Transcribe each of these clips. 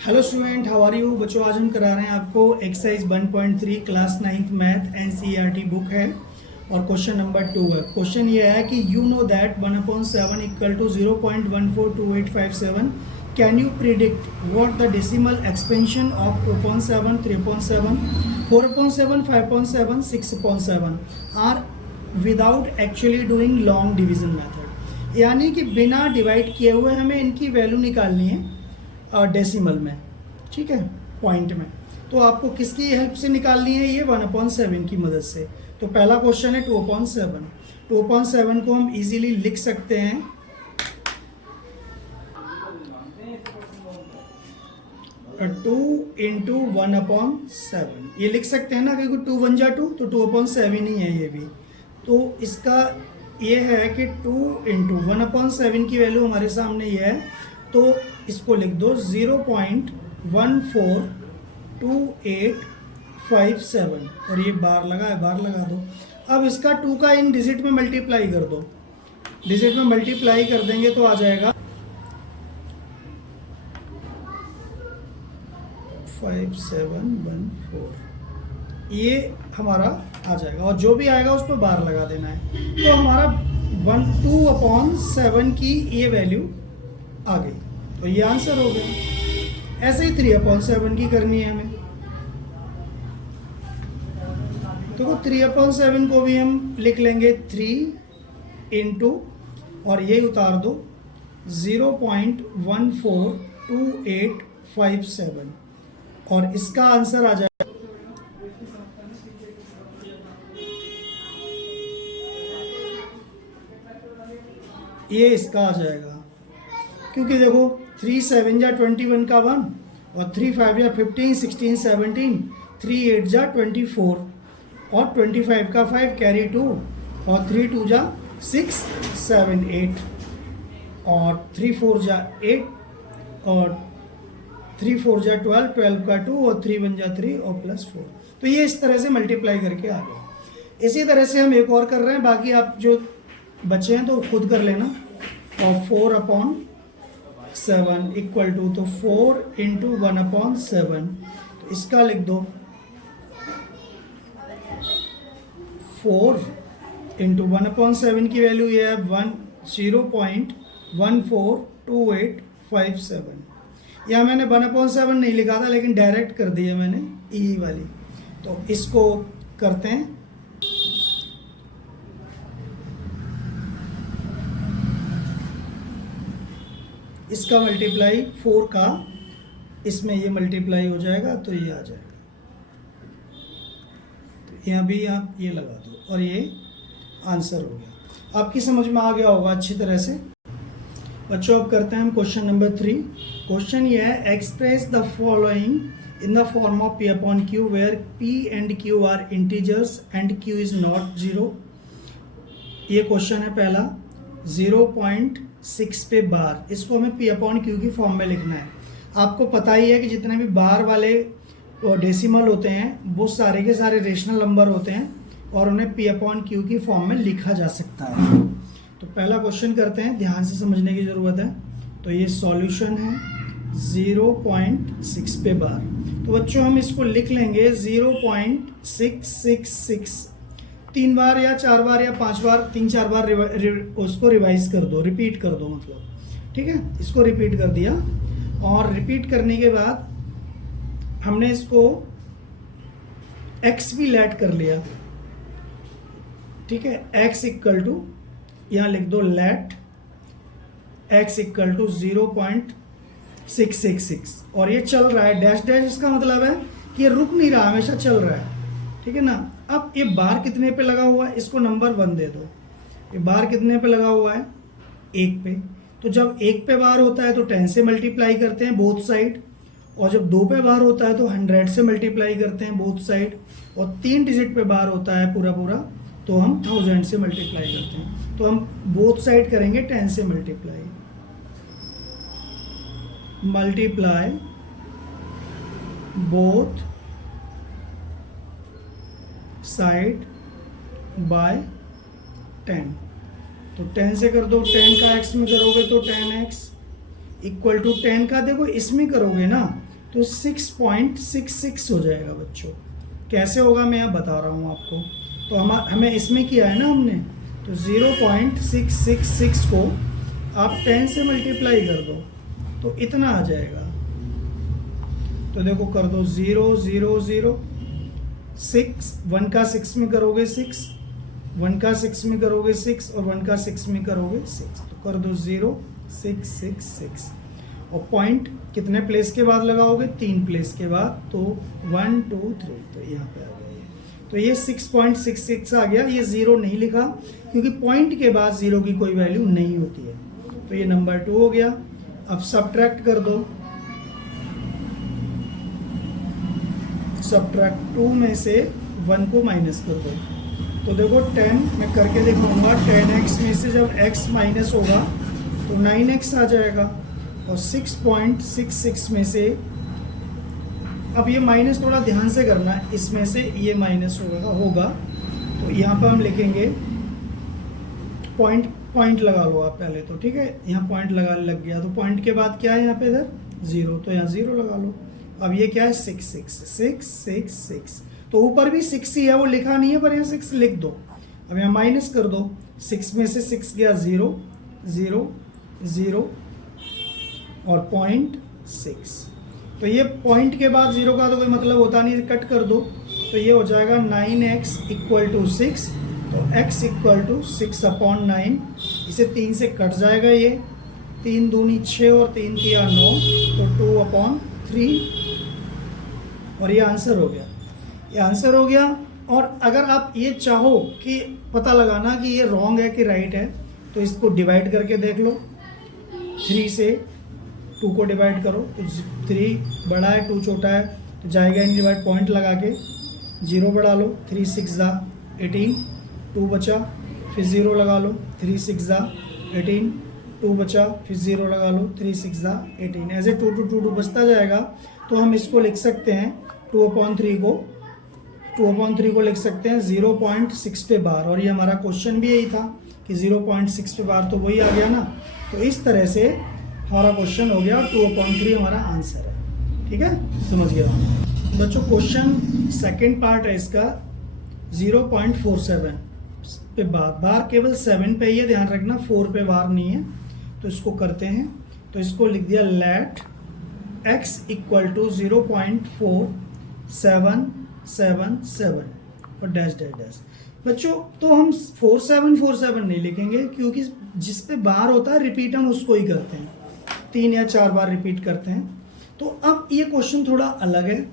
Hello student, how are you. बच्चों, आज हम करा रहे हैं आपको exercise 1.3 class 9th math NCERT book है और क्वेश्चन नंबर 2 है। क्वेश्चन ये है कि you know that 1/7 equal to 0.142857। Can you predict what the decimal expansion of 2.7, 3.7, 4.7, 5.7, 6.7 are without actually doing long division method. यानी कि बिना डिवाइड किए हुए हमें इनकी वैल्यू निकालनी है डेसिमल में, ठीक है, पॉइंट में। तो आपको किसकी हेल्प से निकालनी है? ये 1/7 की मदद से। तो पहला क्वेश्चन है 2/7। 2/7 को हम इजीली लिख सकते हैं 2 इंटू 1/7। ये लिख सकते हैं ना, क्योंकि 2 1 जा 2, तो 2/7 ही है ये भी। तो इसका ये है कि 2 इंटू 1/7 की वैल्यू हमारे सामने ये है, तो इसको लिख दो 0.142857 और ये बार लगा है, बार लगा दो। अब इसका 2 का इन डिजिट में मल्टीप्लाई कर दो। डिजिट में मल्टीप्लाई कर देंगे तो आ जाएगा 5714। ये हमारा आ जाएगा और जो भी आएगा उस पर बार लगा देना है। तो हमारा 2/7 की ये वैल्यू आ गई, तो ये आंसर हो गया। ऐसे ही 3/7 की करनी है हमें। तो 3/7 को भी हम लिख लेंगे 3 इंटू और ये उतार दो 0.142857 और इसका आंसर आ जाएगा, ये इसका आ जाएगा। क्योंकि देखो 3 7 जा 21 का 1 और 3 5 जा 15, 16 17, 3 8 जा 24 और 25 का 5 कैरी 2 और 3 2 जा 6 7 8 और 3 4 जा 8 और 3 4 जा 12, 12 का 2 और 3 1 जा 3 और +4। तो ये इस तरह से मल्टीप्लाई करके आ गया। इसी तरह से हम एक और कर रहे हैं, बाकी आप जो बचे हैं तो खुद कर लेना। और 4/7 इक्वल टू, तो 4 इंटू 1/7, तो इसका लिख दो 4 इंटू 1/7 की वैल्यू ये है 0.142857। यहाँ मैंने 1/7 नहीं लिखा था, लेकिन डायरेक्ट कर दिया मैंने ई वाली। तो इसको करते हैं, इसका मल्टीप्लाई 4 का इसमें ये मल्टीप्लाई हो जाएगा, तो ये आ जाएगा। तो यहाँ भी आप ये लगा दो और ये आंसर हो गया। आपकी समझ में आ गया होगा अच्छी तरह से। बच्चों, अब करते हैं हम क्वेश्चन नंबर 3। क्वेश्चन ये है, express the following in the form of P/Q where P and Q are integers and Q is not 0। ये क्वेश्चन है पहला। 0.6 पे बार, इसको हमें P/Q की फॉर्म में लिखना है। आपको पता ही है कि जितने भी बार वाले डेसिमल होते हैं वो सारे के सारे रेशनल नंबर होते हैं और उन्हें P/Q की फॉर्म में लिखा जा सकता है। तो पहला क्वेश्चन करते हैं, ध्यान से समझने की ज़रूरत है। तो ये सॉल्यूशन है 0.6 पे बार। तो बच्चों, हम इसको लिख लेंगे 0.666। 3 बार या 4 बार या 5 बार, 3-4 बार उसको रिवाइज कर दो, रिपीट कर दो, मतलब ठीक है। इसको रिपीट कर दिया और रिपीट करने के बाद हमने इसको x भी लेट कर लिया, ठीक है। x इक्वल टू, यहाँ लिख दो लेट x इक्वल टू 0.666 और ये चल रहा है डैश डैश। इसका मतलब है कि ये रुक नहीं रहा, हमेशा चल रहा है, ठीक है ना। अब ये बार कितने पे लगा हुआ है, इसको नंबर 1 दे दो। ये बार कितने पे लगा हुआ है? 1 पे। तो जब 1 पे बार होता है तो 10 से मल्टीप्लाई करते हैं बोथ साइड, और जब 2 पे बार होता है तो 100 से मल्टीप्लाई करते हैं बोथ साइड, और 3 डिजिट पे बार होता है पूरा पूरा तो हम 1000 से मल्टीप्लाई करते हैं। तो हम बोथ साइड करेंगे 10 से मल्टीप्लाई बोथ साइड बाय 10। तो 10 से कर दो, 10 का x में करोगे तो 10x इक्वल टू 10 का देखो इसमें करोगे ना तो 6.66 हो जाएगा बच्चों। कैसे होगा मैं अब बता रहा हूँ आपको। तो हमें इसमें किया है ना हमने, तो 0.666 को आप 10 से मल्टीप्लाई कर दो तो इतना आ जाएगा। तो देखो कर दो 0 0 0 6, 1 का 6 में करोगे 6, 1 का 6 में करोगे 6 और 1 का 6 में करोगे 6, तो कर दो 0 6 6 6। और पॉइंट कितने प्लेस के बाद लगाओगे? 3 प्लेस के बाद, तो 1 2 3, तो यहाँ पे आ गया ये। तो ये 6.66 आ गया। ये 0 नहीं लिखा क्योंकि पॉइंट के बाद 0 की कोई वैल्यू नहीं होती है। तो ये नंबर 2 हो गया। अब सब्ट्रैक्ट कर दो, सब्ट्रैक्ट 2 में से 1 को माइनस कर दो। तो देखो 10 मैं करके दिखाऊंगा। 10x में से जब x माइनस होगा तो 9x आ जाएगा। और 6.66 में से, अब ये माइनस थोड़ा ध्यान से करना है, इसमें से ये माइनस होगा। तो यहाँ पर हम लिखेंगे पॉइंट लगा लो आप पहले तो, ठीक है। यहाँ पॉइंट लग गया, तो पॉइंट के बाद क्या है यहाँ पे इधर 0, तो यहाँ 0 लगा लो। अब ये क्या है 6 6 6 6 6, तो ऊपर भी 6 ही है, वो लिखा नहीं है पर यहाँ 6 लिख दो। अब यहाँ माइनस कर दो, 6 में से 6 गया 0 0 0 और 0.6। तो ये पॉइंट के बाद 0 का तो कोई मतलब होता नहीं, कट कर दो। तो ये हो जाएगा 9x = 6, तो x = 6/9। इसे 3 से कट जाएगा, ये 3 दूनी 6 और 3 किया 9, तो 2/3। और ये आंसर हो गया, ये आंसर हो गया। और अगर आप ये चाहो कि पता लगाना कि ये रॉन्ग है कि राइट है, तो इसको डिवाइड करके देख लो। 3 से 2 को डिवाइड करो, तो 3 बड़ा है 2 छोटा है, तो जाएगा इन डिवाइड, पॉइंट लगा के 0 बढ़ा लो। 3 6 18, 2 बचा, फिर 0 लगा लो। 3 6 18, 2 बचा, फिर 0 लगा लो। 3 6 18, ऐसे 2 2 2 2 बचता जाएगा। तो हम इसको लिख सकते हैं 2/3 को लिख सकते हैं 0.6 पे बार। और ये हमारा क्वेश्चन भी यही था कि 0.6 पे बार, तो वही आ गया ना। तो इस तरह से हमारा क्वेश्चन हो गया और 2/3 हमारा आंसर है, ठीक है, समझ गया बच्चों। क्वेश्चन सेकंड पार्ट है इसका 0.47 पे बार केवल 7 पे ही है, ध्यान रखना, 4 पे बार नहीं है। तो इसको करते हैं, तो इसको लिख दिया लेट x = 0.4777 और डैश डैश डैश। बच्चों तो हम 4747 नहीं लिखेंगे क्योंकि जिस पे बार होता है रिपीट हम उसको ही करते हैं, 3 या 4 बार रिपीट करते हैं। तो अब ये क्वेश्चन थोड़ा अलग है,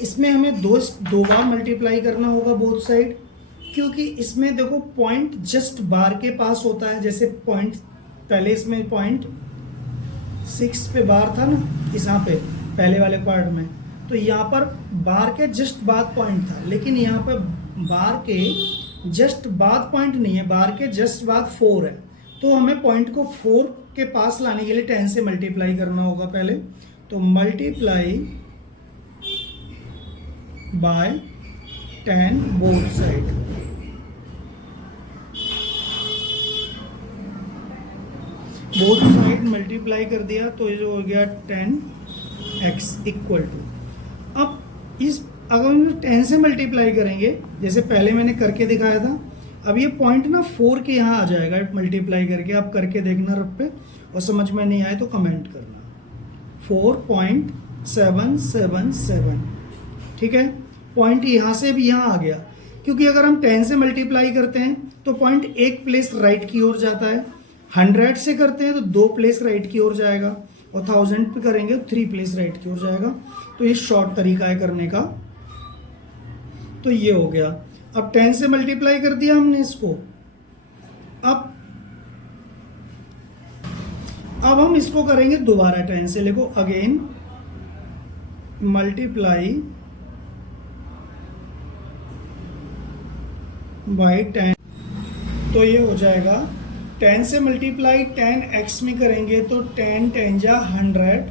इसमें हमें दो बार मल्टीप्लाई करना होगा बोथ साइड, क्योंकि इसमें देखो पॉइंट जस्ट बार के पास होता है। जैसे पॉइंट पहले इसमें 0.6 पे बार था ना, यहाँ पे पहले वाले पार्ट में, तो यहाँ पर बार के जस्ट बाद पॉइंट था, लेकिन यहाँ पर बार के जस्ट बाद पॉइंट नहीं है, बार के जस्ट बाद 4 है। तो हमें पॉइंट को 4 के पास लाने के लिए 10 से मल्टीप्लाई करना होगा पहले। तो multiply by 10 both side. Both side multiply कर दिया, तो ये जो हो गया 10x = अब इस अगर हम 10 से मल्टीप्लाई करेंगे, जैसे पहले मैंने करके दिखाया था, अब ये पॉइंट ना 4 के यहाँ आ जाएगा मल्टीप्लाई करके। आप करके देखना रब पे, और समझ में नहीं आए तो कमेंट करना। 4.777, ठीक है। पॉइंट यहाँ से भी यहाँ आ गया, क्योंकि अगर हम 10 से मल्टीप्लाई करते हैं तो पॉइंट 1 प्लेस राइट की ओर जाता है, 100 से करते हैं तो 2 प्लेस राइट की ओर जाएगा, और 1000 पे करेंगे तो 3 प्लेस राइट की ओर जाएगा। तो ये शॉर्ट तरीका है करने का। तो ये हो गया। अब 10 से मल्टीप्लाई कर दिया हमने इसको। अब हम इसको करेंगे दोबारा 10 से। देखो अगेन मल्टीप्लाई बाय 10, तो ये हो जाएगा 10 से मल्टीप्लाई 10x में करेंगे तो 10 10 जा 100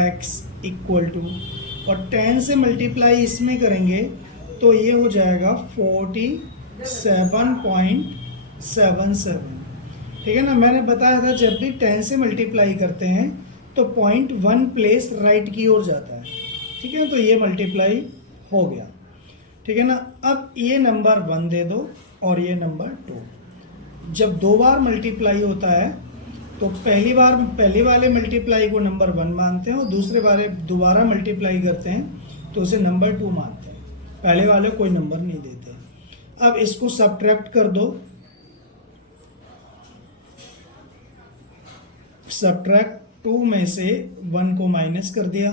x = और 10 से मल्टीप्लाई इसमें करेंगे तो ये हो जाएगा 47.77, ठीक है ना। मैंने बताया था जब भी 10 से मल्टीप्लाई करते हैं तो तो 0.1 प्लेस राइट की ओर जाता है, ठीक है। तो ये मल्टीप्लाई हो गया, ठीक है ना। अब ये नंबर 1 दे दो और ये नंबर 2। जब 2 बार मल्टीप्लाई होता है तो पहले वाले मल्टीप्लाई को नंबर 1 मानते हैं और दूसरे वाले दोबारा मल्टीप्लाई करते हैं तो उसे नंबर 2 मानते हैं, पहले वाले कोई नंबर नहीं देते। अब इसको सब्ट्रैक्ट कर दो, सब्ट्रैक्ट 2 में से 1 को माइनस कर दिया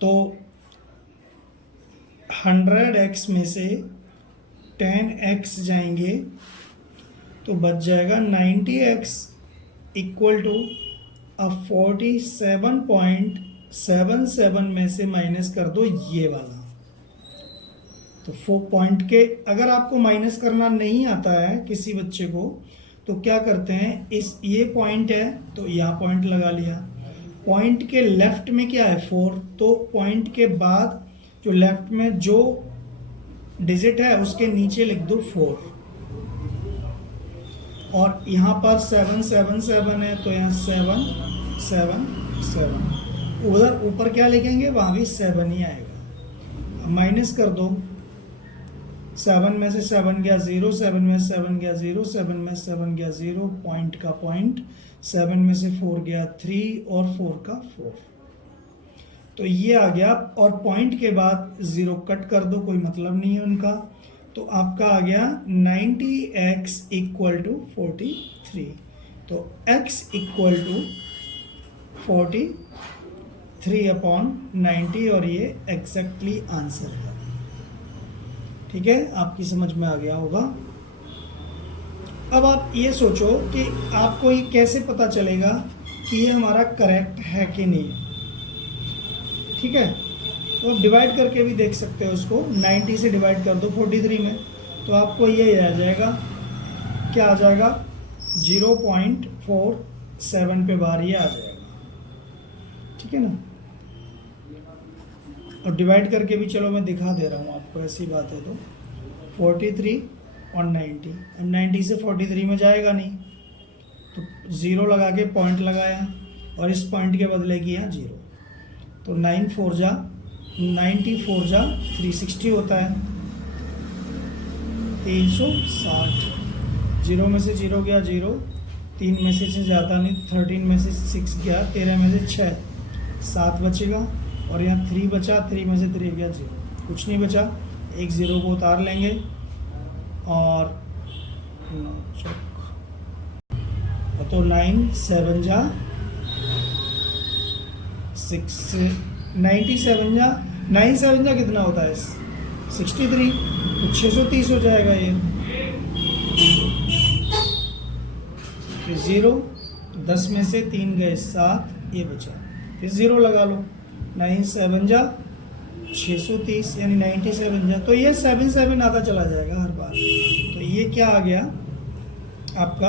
तो 100x में से 10x जाएंगे तो बच जाएगा 90x इक्वल टू, अब 47.77 में से माइनस कर दो ये वाला। तो 4 पॉइंट के, अगर आपको माइनस करना नहीं आता है किसी बच्चे को तो क्या करते हैं, ये पॉइंट है तो यहाँ पॉइंट लगा लिया। पॉइंट के लेफ्ट में क्या है 4, तो पॉइंट के बाद जो लेफ्ट में जो डिजिट है उसके नीचे लिख दो 4, और यहाँ पर 777 है तो यहाँ 777, उधर ऊपर क्या लिखेंगे वहाँ भी 7 ही आएगा। माइनस कर दो, 7 में से 7 गया 0, 7 में 7 गया 0, 7 में 7 गया 0, पॉइंट का पॉइंट, 7 में से 4 गया 3 और 4 का 4, तो ये आ गया। और पॉइंट के बाद 0 कट कर दो, कोई मतलब नहीं है उनका, तो आपका आ गया 90x इक्वल टू 43। तो x इक्वल टू 43/90 और ये एग्जैक्टली आंसर है, ठीक है। आपकी समझ में आ गया होगा। अब आप ये सोचो कि आपको ये कैसे पता चलेगा कि ये हमारा करेक्ट है कि नहीं, ठीक है। तो डिवाइड करके भी देख सकते हो उसको, 90 से डिवाइड कर दो 43 में तो आपको ये आ जाएगा, क्या आ जाएगा 0.47 पे बार ये आ जाएगा, ठीक है ना। और डिवाइड करके भी चलो मैं दिखा दे रहा हूँ आपको, ऐसी बात है। तो 43 और 90, अब 90 से 43 में जाएगा नहीं तो 0 लगा के पॉइंट लगाया और इस पॉइंट के बदले किया 0, तो 94 जा 360 होता है, 360। 0 में से 0 गया 0, 3 में से 6 जाता नहीं, 13 में से 6 गया, 13 में से 6, 7 बचेगा और यहाँ 3 बचा, 3 में से 3 गया 0, कुछ नहीं बचा, एक 0 को उतार लेंगे और तो 9 7 जा 6, 97 जा 9 7 जा कितना होता है 63, तो 630 हो जाएगा ये। फिर 0, 10 में से 3 गए 7, ये बचा, फिर 0 लगा लो, 9 7 जा 630 यानी 97 जा, तो ये 77 आता चला जाएगा हर बार। तो ये क्या आ गया आपका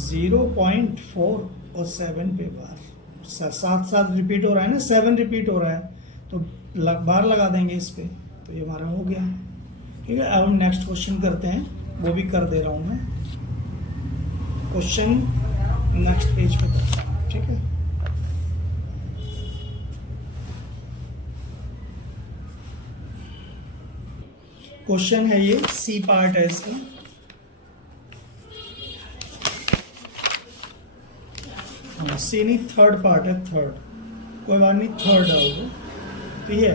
0.4 और 7 पे बार, साथ रिपीट हो रहा है ना, 7 रिपीट हो रहा है तो बार लगा देंगे इस पे, तो ये हमारा हो गया, ठीक है। अब हम नेक्स्ट क्वेश्चन करते हैं, वो भी कर दे रहा हूँ मैं, क्वेश्चन नेक्स्ट पेज पे करते हैं, ठीक है। क्वेश्चन है ये, सी पार्ट है इसका, सी नहीं थर्ड पार्ट है, थर्ड, कोई बात नहीं, थर्ड डाल दो, तो ये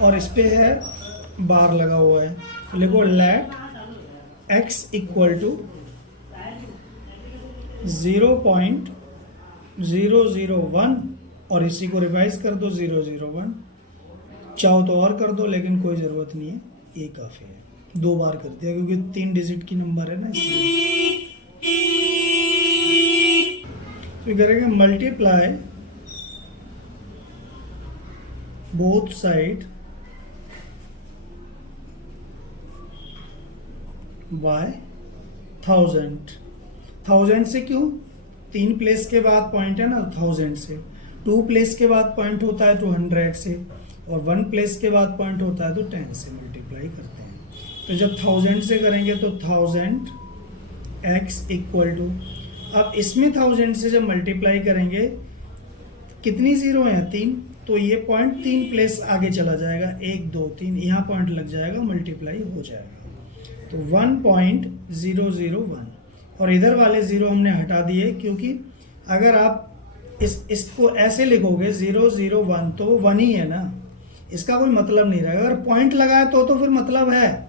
और इस पे है बार लगा हुआ है, तो लिखो लेट x इक्वल टू 0.001 और इसी को रिवाइज कर दो 001, चाहो तो और कर दो लेकिन कोई ज़रूरत नहीं है, ये काफ़ी है। 2 बार कर दिया क्योंकि 3 डिजिट की नंबर है ना, इसलिए तो करेंगे मल्टीप्लाई बोथ साइड बाय 1000 से, क्यों 3 प्लेस के बाद पॉइंट है ना 1000 से, 2 प्लेस के बाद पॉइंट होता है तो 100 से, और 1 प्लेस के बाद पॉइंट होता है तो 10 से मल्टीप्लाई करते हैं। तो जब 1000 से करेंगे तो 1000 x इक्वल टू, अब इसमें 1000 से जब मल्टीप्लाई करेंगे कितनी जीरो है 3, तो ये पॉइंट 3 प्लेस आगे चला जाएगा, 1 2 3 यहाँ पॉइंट लग जाएगा, मल्टीप्लाई हो जाएगा, तो 1.001। और इधर वाले ज़ीरो हमने हटा दिए, क्योंकि अगर आप इसको ऐसे लिखोगे 001 तो वो 1 ही है ना, इसका कोई मतलब नहीं रहेगा। अगर पॉइंट लगाए तो फिर मतलब है,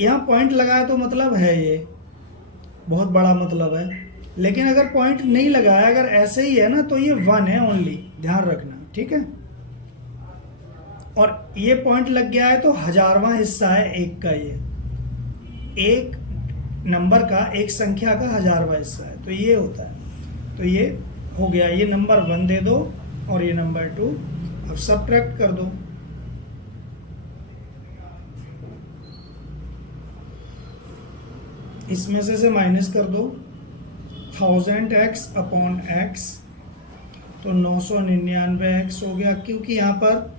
यहाँ पॉइंट लगाए तो मतलब है, ये बहुत बड़ा मतलब है। लेकिन अगर पॉइंट नहीं लगाया, अगर ऐसे ही है ना, तो ये 1 है ओनली, ध्यान रखना, ठीक है। और ये पॉइंट लग गया है तो 1000वां हिस्सा है 1 का, ये एक नंबर का, एक संख्या का 1000वां हिस्सा है, तो ये होता है। तो ये हो गया, ये नंबर 1 दे दो और ये नंबर 2। अब सबट्रैक्ट कर दो, इसमें से माइनस कर दो, 1000x अपॉन x, तो 999x हो गया। क्योंकि यहाँ पर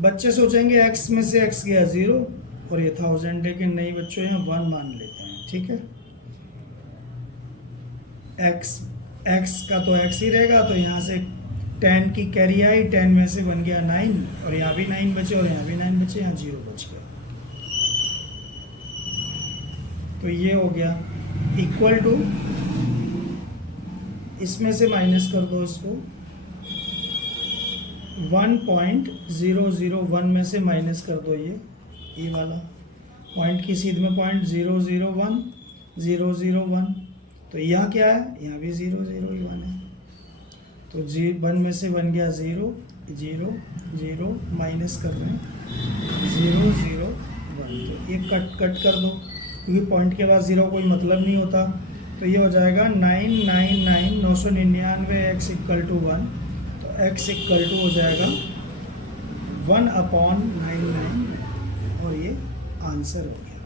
बच्चे सोचेंगे x में से x गया 0 और ये 1000, लेकिन नहीं बच्चों, यहाँ 1 मान लेते हैं, ठीक है। x का तो x ही रहेगा, तो यहाँ से 10 की कैरी आई, 10 में से बन गया 9, और यहाँ भी 9 बचे और यहाँ भी 9 बचे, यहाँ 0 बच गया। तो ये हो गया इक्वल टू, इसमें से माइनस कर दो इसको, 1.001 में से माइनस कर दो ये वाला पॉइंट की सीध में पॉइंट 001, तो यहाँ क्या है, यहाँ भी 001 है, तो 1 में से बन गया 0 माइनस कर रहे हैं 001, तो ये कट कर दो, क्योंकि पॉइंट के बाद 0 कोई मतलब नहीं होता। तो ये हो जाएगा 999 x इक्वल टू 1, तो x इक्वल टू हो जाएगा 1/99, और ये आंसर हो गया,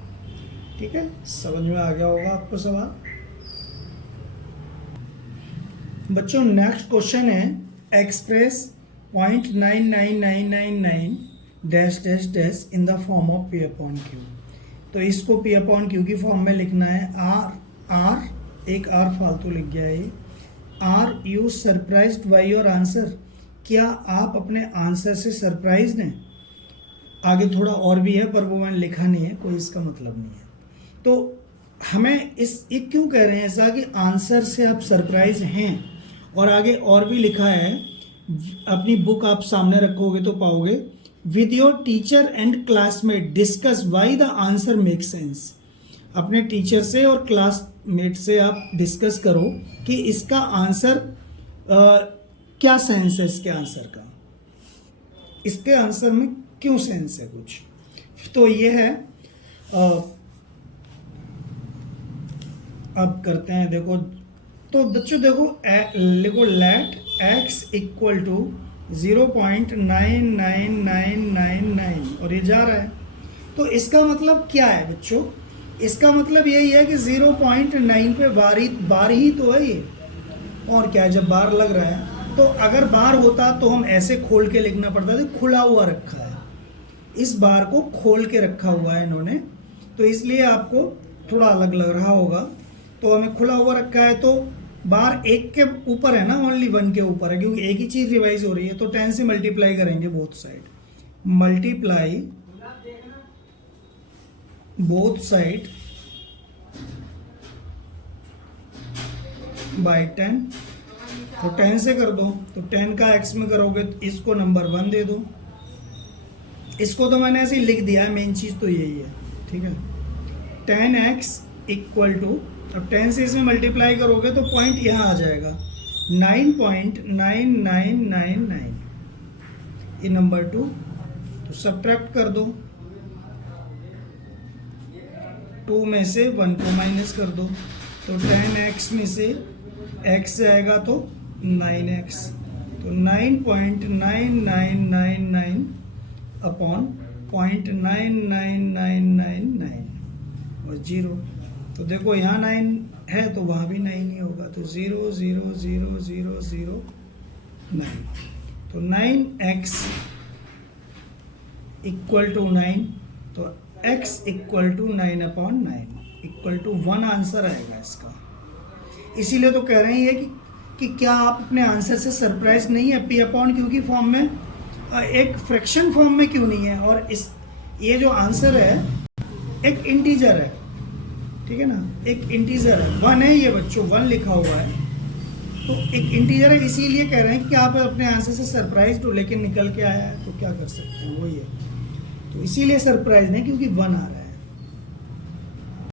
ठीक है। समझ में आ गया होगा आपको सवाल। बच्चों नेक्स्ट क्वेश्चन है, express 0.99999 dash dash dash in the form of P upon Q। तो इसको P अपॉन Q की फॉर्म में लिखना है। R एक R फालतू लिख गया है। Are you surprised by your answer, क्या आप अपने आंसर से सरप्राइज्ड हैं? आगे थोड़ा और भी है पर वो मैंने लिखा नहीं है, कोई इसका मतलब नहीं है। तो हमें ये क्यों कह रहे हैं ऐसा कि आंसर से आप सरप्राइज हैं, और आगे और भी लिखा है, अपनी बुक आप सामने रखोगे तो पाओगे, with your teacher and classmate discuss why the answer make sense. अपने टीचर से और क्लासमेट से आप डिस्कस करो कि इसका आंसर क्या सेंस है, इसके आंसर का, इसके आंसर में क्यों सेंस है कुछ। तो ये है, अब करते हैं, देखो तो बच्चों देखो लिखो लेट x इक्वल टू 0.99999 और ये जा रहा है। तो इसका मतलब क्या है बच्चों, इसका मतलब यही है कि 0.9 पे बार ही तो है ये, और क्या है, जब बार लग रहा है तो अगर बार होता तो हम ऐसे खोल के लिखना पड़ता था, खुला हुआ रखा है, इस बार को खोल के रखा हुआ है इन्होंने, तो इसलिए आपको थोड़ा अलग लग रहा होगा। तो हमें खुला हुआ रखा है तो बार 1 के ऊपर है ना, ओनली 1 के ऊपर है, क्योंकि एक ही चीज़ रिवाइज हो रही है। तो 10 से मल्टीप्लाई करेंगे both side, multiply both side by 10। तो 10 से कर दो, तो 10 का x में करोगे तो इसको नंबर 1 दे दो। इसको तो मैंने ऐसे ही लिख दिया है, मेन चीज़ तो यही है, ठीक है। 10x इक्वल टू, अब 10 से इसमें मल्टीप्लाई करोगे तो पॉइंट यहाँ आ जाएगा 9.9999, ये नंबर 2। तो सब्ट्रैक्ट कर दो, 2 में से 1 को माइनस कर दो, तो 10x में से x आएगा तो 9x, तो 9.9999 अपॉन 0.99999 और 0। तो देखो यहाँ 9 है तो वहाँ भी 9 ही होगा, तो 0 0 0 0 0 9। तो 9x इक्वल टू 9, तो x equal to 9/9, equal to 1 answer आएगा इसका। इसीलिए तो कह रहे हैं ये कि क्या आप अपने आंसर से सरप्राइज नहीं है, पी अपॉन क्यू की फॉर्म में, एक फ्रैक्शन फॉर्म में क्यों नहीं है। और ये जो आंसर है एक इंटीजर है, ठीक है ना, एक इंटीजर है, 1 है ये बच्चों, 1 लिखा हुआ है, तो एक इंटीजर है। इसीलिए कह रहे हैं कि आप अपने आंसर से सरप्राइज हो, लेकिन निकल के आया है तो क्या कर सकते हैं, वही है। तो इसीलिए सरप्राइज नहीं, क्योंकि 1 आ रहा है।